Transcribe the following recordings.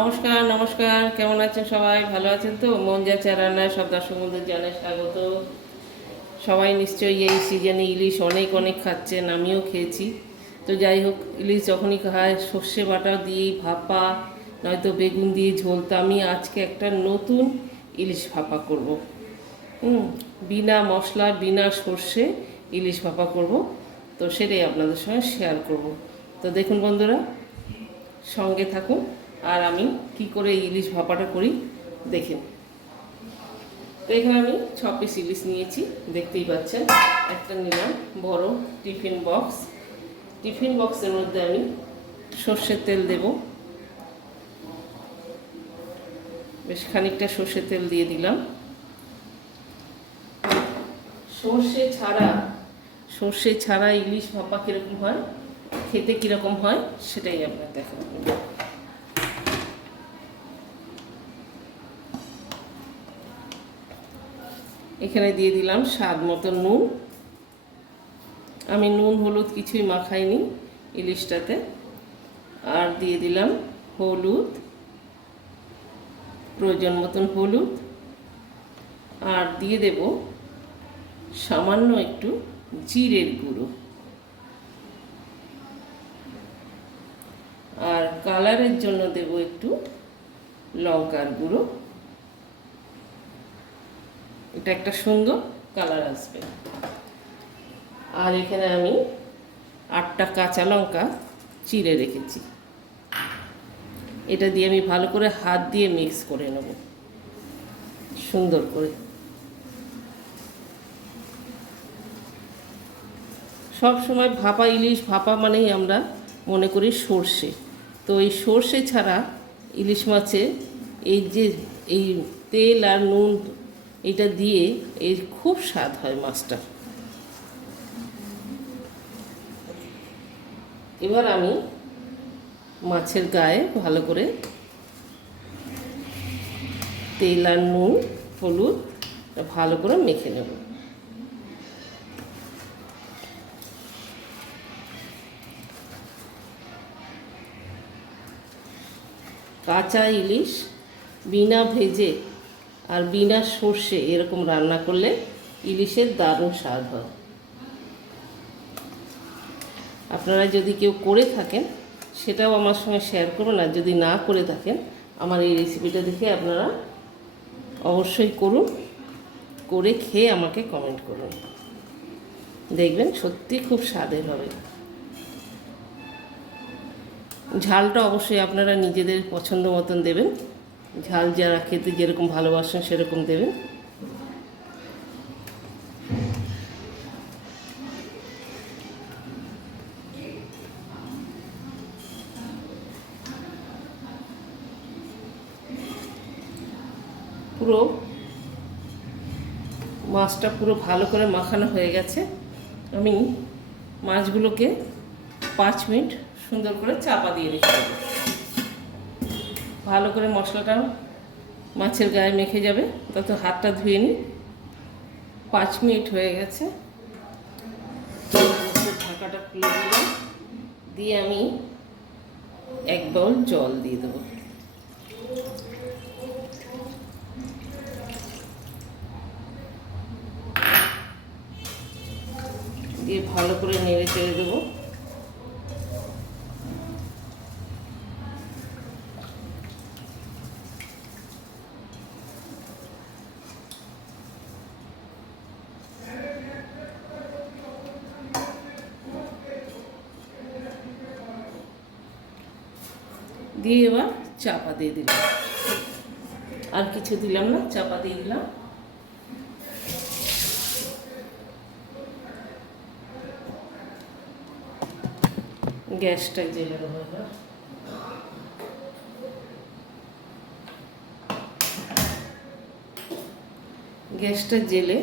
নমস্কার নমস্কার, কেমন আছেন সবাই? ভালো আছেন তো? মন যাচ্ছে রান্নায় সব দর্শক বন্ধুদের জানাই স্বাগত। সবাই নিশ্চয়ই এই সিজনে ইলিশ অনেক অনেক খাচ্ছেন, আমিও খেয়েছি। তো যাই হোক, ইলিশ যখনই খায় সর্ষে বাটা দিয়েই ভাপা, নয়তো বেগুন দিয়ে ঝোল। তো আমি আজকে একটা নতুন ইলিশ ভাপা করব। বিনা মশলা বিনা সর্ষে ইলিশ ভাপা করব। তো সেটাই আপনাদের সঙ্গে শেয়ার করব। তো দেখুন বন্ধুরা, সঙ্গে থাকুন আর আমি কি করে ইলিশ ভাপাটা করি দেখেন। তো এখানে আমি 6 পিস ইলিশ নিয়েছি, দেখতেই পাচ্ছেন। একটা নিলাম বড় টিফিন বক্স। টিফিন বক্সের মধ্যে আমি সর্ষের তেল দেব, বেশ খানিকটা সর্ষের তেল দিয়ে দিলাম। সর্ষে ছাড়া ইলিশ ভাপা কীরকম হয়, খেতে কীরকম হয় সেটাই আপনার দেখাবো। এখানে দিয়ে দিলাম স্বাদ মতো নুন। আমি নুন হলুদ কিছুই মাখাইনি ইলিশটাতে। আর দিয়ে দিলাম হলুদ, প্রয়োজন মতন হলুদ। আর দিয়ে দেব সামান্য একটু জিরের গুঁড়ো। আর কালারের জন্য দেব একটু লঙ্কার গুঁড়ো। এটা একটা সুন্দর কালার আসবে। আর এখানে আমি 8টা কাঁচা লঙ্কা চিড়ে রেখেছি। এটা দিয়ে আমি ভালো করে হাত দিয়ে মিক্স করে নেব সুন্দর করে। সব সময় ভাপা ইলিশ ভাপা মানেই আমরা মনে করি সর্ষে। তো এই সর্ষে ছাড়া ইলিশ মাছের এই তেল আর নুন এটা দিয়ে এর খুব স্বাদ হয় মাছটা। এবার আমি মাছের গায়ে ভালো করে তেল আর নুন হলুদ ভালো করে মেখে নেব। কাঁচা ইলিশ বিনা ভেজে আর বিনা সর্ষে এরকম রান্না করলে ইলিশের দারুণ স্বাদ হয়। আপনারা যদি কেউ করে থাকেন সেটাও আমার সঙ্গে শেয়ার করুন, আর যদি না করে থাকেন আমার এই রেসিপিটা দেখে আপনারা অবশ্যই করুন, করে খেয়ে আমাকে কমেন্ট করুন। দেখবেন সত্যি খুব স্বাদের হবে। ঝালটা অবশ্যই আপনারা নিজেদের পছন্দ মতন দেবেন, ঝাল যারা খেতে যেরকম ভালোবাসেন সেরকম দেবেন। পুরো মাছটা পুরো ভালো করে মাখানো হয়ে গেছে। আমি মাছগুলোকে 5 মিনিট সুন্দর করে চাপা দিয়ে রেখে দেবো। ভালো করে মশলাটা মাছের গায়ে মেখে যাবে, তত হাতটা ধুয়ে নিই। 5 মিনিট হয়ে গেছে। ঢাকাটা খুলে দিলাম, দিয়ে আমি 1 বাউল জল দিয়ে দেবো। দিয়ে ভালো করে নেড়ে চেড়ে দেবো। দিয়ে এবার চাপা দিয়ে দিলাম, আর কিছু দিলাম না, চাপা দিয়ে দিলাম। গ্যাসটা জেলে দেবো এবার। গ্যাসটা জেলে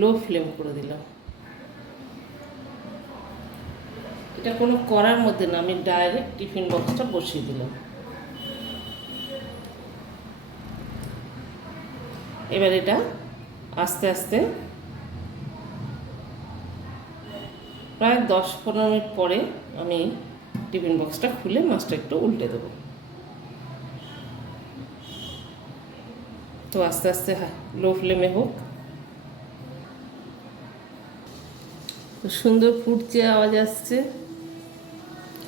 লো ফ্লেম করে দিলাম। এটা কোনো কড়ার মধ্যে না, আমি ডাইরেক্ট টিফিন বক্সটা বসিয়ে দিলাম। এবার এটা আস্তে আস্তে প্রায় 10-15 মিনিট পরে আমি টিফিন বক্সটা খুলে মাছটা একটু উল্টে দেবো। তো আস্তে আস্তে লো ফ্লেমে হোক। তো সুন্দর ফুটছে, আওয়াজ আসছে।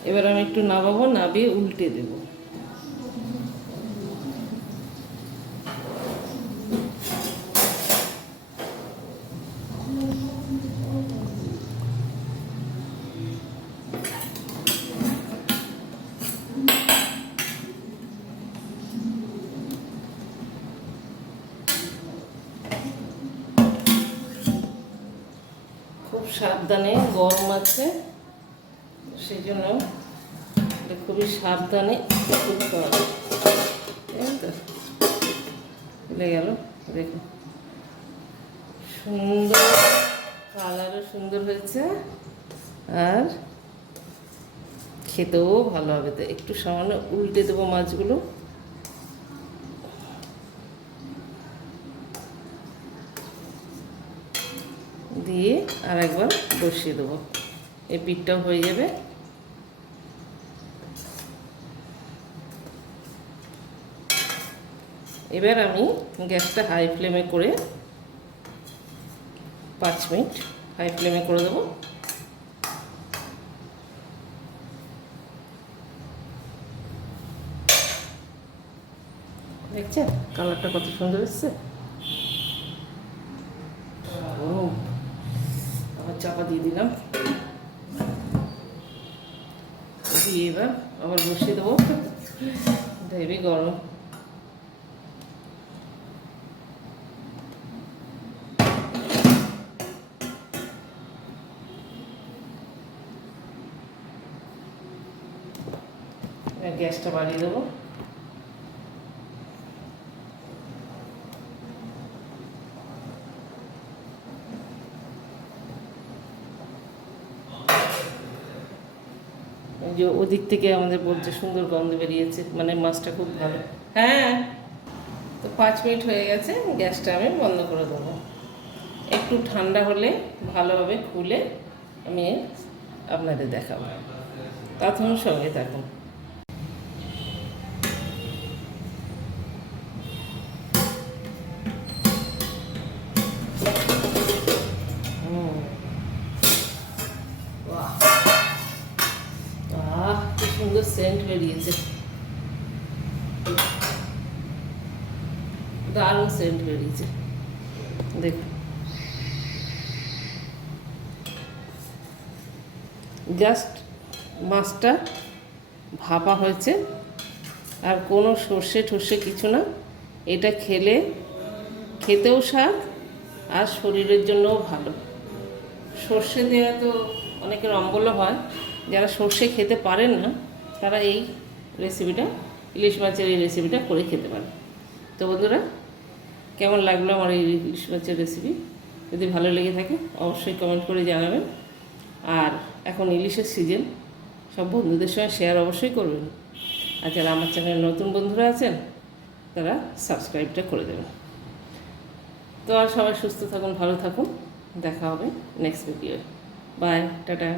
এবার আমি একটু নামাবো, নাবিয়ে উল্টে দেবো। খুব সাবধানে, গরম আছে সেই জন্য এটা খুবই সাবধানে করতে হবে। তাই তো খুলে গেল, দেখুন সুন্দর, কালারও সুন্দর হয়েছে আর খেতেও ভালো হবে। তো একটু সামান্য উল্টে দেবো মাছগুলো। দিয়ে আর একবার বসিয়ে দেবো, এই পিঠটাও হয়ে যাবে। এবার আমি গ্যাসটা হাই ফ্লেমে করে 5 মিনিট হাই ফ্লেমে করে দেবো। দেখছেন কালারটা কত সুন্দর এসছে। আবার চাপা দিয়ে দিলাম, দিয়ে এবার আবার বসিয়ে দেবো। হেবি গরম। গ্যাসটা বাড়িয়ে দেবো। যে ওদিক থেকে আমাদের বলছে সুন্দর গন্ধ বেরিয়েছে, মানে মাছটা খুব ভালো। হ্যাঁ, তো 5 মিনিট হয়ে গেছে, গ্যাসটা আমি বন্ধ করে দেবো। একটু ঠান্ডা হলে ভালোভাবে খুলে আমি আপনাদের দেখাবো, তখন সঙ্গে থাকুন। কি সুন্দর সেন্ট বেরিয়েছে, দারুণ সেন্ট বেরিয়েছে। দেখুন, জাস্ট মাছটা ভাপা হয়েছে, আর কোনো সর্ষে ঠর্ষে কিছু না। এটা খেতেও স্বাদ আর শরীরের জন্যও ভালো। সর্ষে দেওয়া তো অনেকের অম্বল হয়, যারা সর্ষে খেতে পারেন না তারা এই রেসিপিটা, ইলিশ মাছের এই রেসিপিটা করে খেতে পারে। তো বন্ধুরা, কেমন লাগলো আমার এই ইলিশ মাছের রেসিপি? যদি ভালো লেগে থাকে অবশ্যই কমেন্ট করে জানাবেন। আর এখন ইলিশের সিজন, সব বন্ধুদের সঙ্গে শেয়ার অবশ্যই করবেন। আর যারা আমার চ্যানেলে নতুন বন্ধুরা আছেন তারা সাবস্ক্রাইবটা করে দেবেন। তো আর সবাই সুস্থ থাকুন, ভালো থাকুন, দেখা হবে নেক্সট ভিডিও। By, tata.